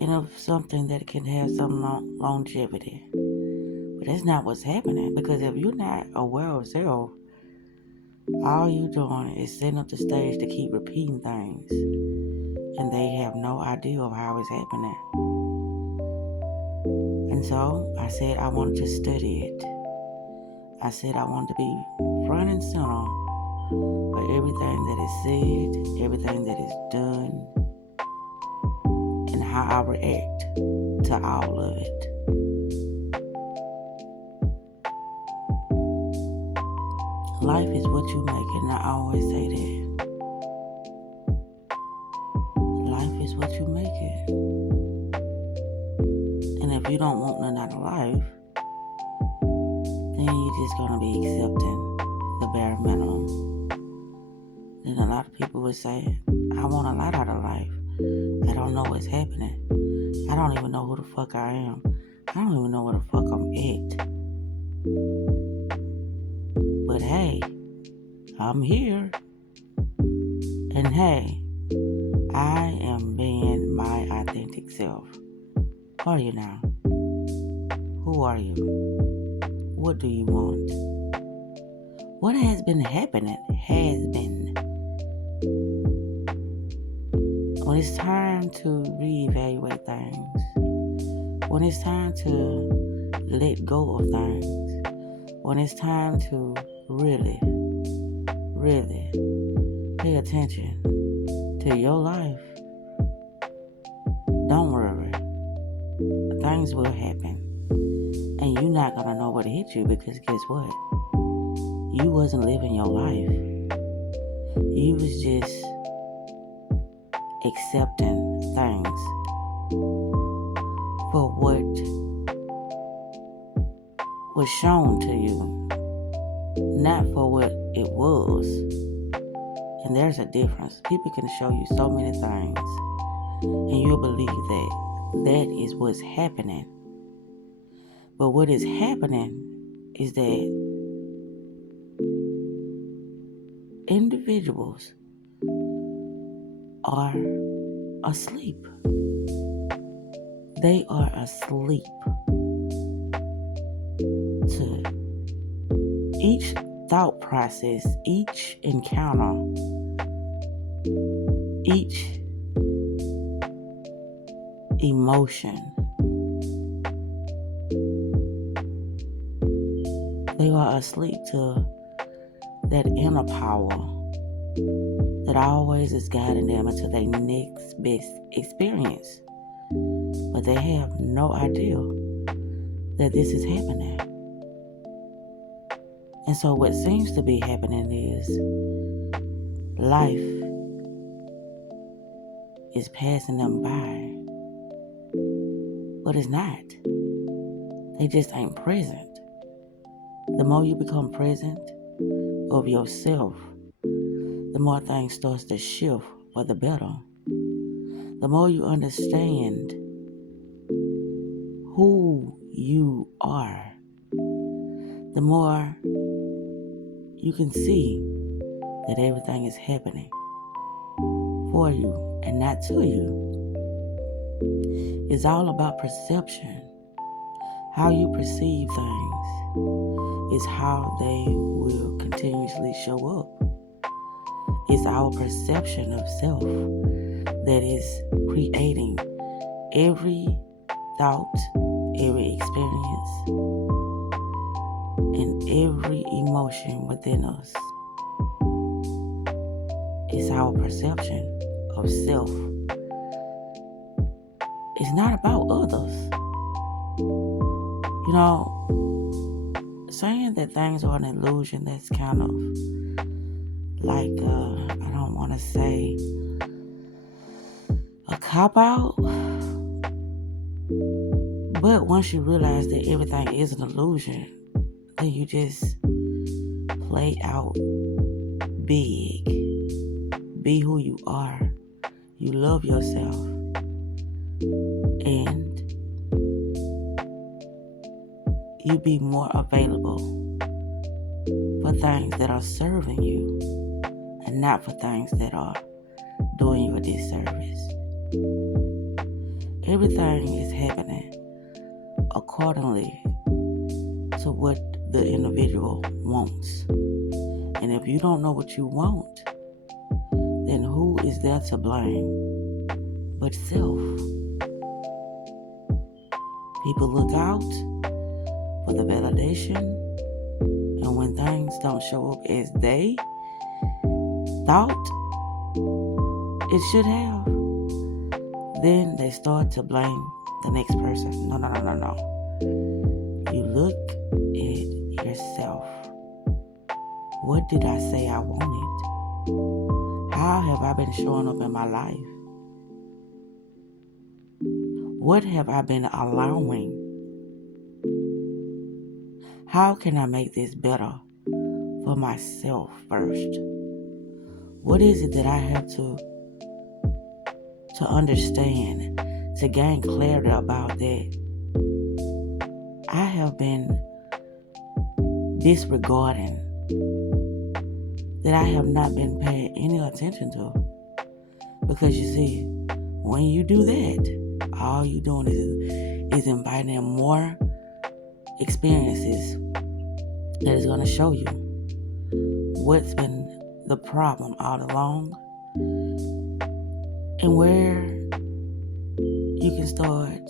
and of something that can have some longevity. But that's not what's happening, because if you're not aware of self, all you're doing is setting up the stage to keep repeating things, and they have no idea of how it's happening. And so I said I wanted to study it. I said I wanted to be front and center for everything that is said, everything that is done, and how I react to all of it. Life is what you make it, and I always say that. Life is what you make it. And if you don't want nothing out of life, then you're just going to be accepting the bare minimum. Then a lot of people would say, I want a lot out of life. I don't know what's happening. I don't even know who the fuck I am. I don't even know where the fuck I'm at. But hey, I'm here. And hey, I am being my authentic self. Who are you now? Who are you? What do you want? What has been happening has been. When it's time to reevaluate things, when it's time to let go of things, when it's time to really pay attention to your life, don't worry. Things will happen. And you're not going to know what hit you, because guess what? You wasn't living your life. You was just accepting things for what was shown to you, not for what it was. And there's a difference. People can show you so many things, and you'll believe that is what's happening. But what is happening is that individuals are asleep. They are asleep to each thought process, each encounter, each emotion. They are asleep to that inner power that always is guiding them into their next best experience. But they have no idea that this is happening. And so what seems to be happening is life is passing them by. But it's not. They just ain't present. The more you become present of yourself, the more things starts to shift for the better. The more you understand who you are, the more you can see that everything is happening for you and not to you. It's all about perception. How you perceive things is how they will continuously show up. It's our perception of self that is creating every thought, every experience, and every emotion within us. It's our perception of self. It's not about others. You know, saying that things are an illusion, that's kind of like, I don't want to say a cop-out. But once you realize that everything is an illusion, then you just play out big. Be who you are. You love yourself. And you be more available for things that are serving you and not for things that are doing you a disservice. Everything is happening accordingly to what the individual wants. And if you don't know what you want, then who is there to blame but self? People look out for the validation, and when things don't show up as they thought it should have, then they start to blame the next person. No. You look at yourself. What did I say I wanted? How have I been showing up in my life? What have I been allowing? How can I make this better for myself first? What is it that I have to understand, to gain clarity about that I have been disregarding, that I have not been paying any attention to? Because you see, when you do that, all you're doing is inviting in more experiences that is going to show you what's been the problem all along, and where you can start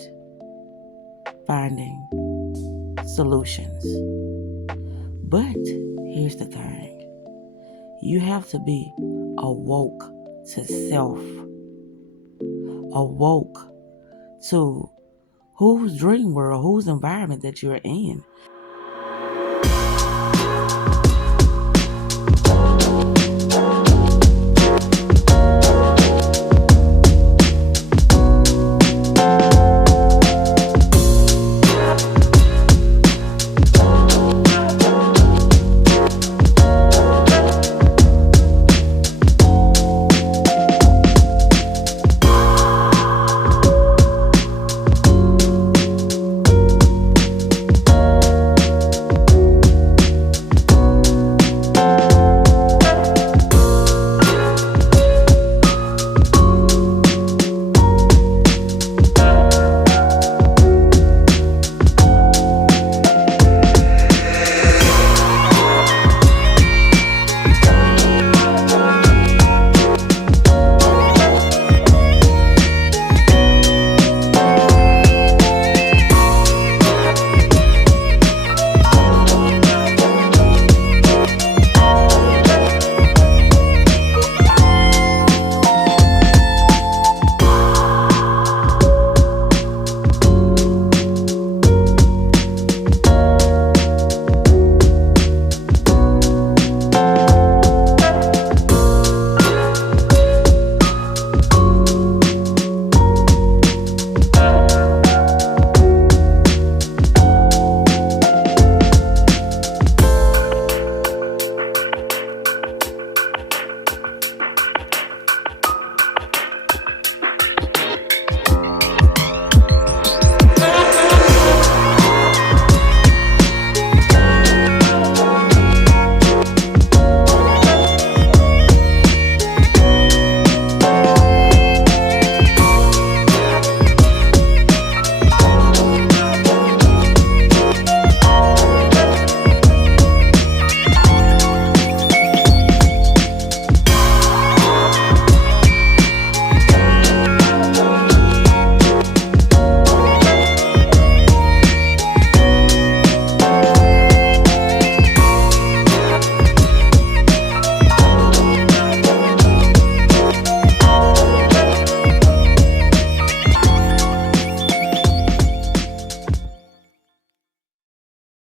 finding solutions. But here's the thing. You have to be awoke to self. Awoke to whose dream world, whose environment that you're in.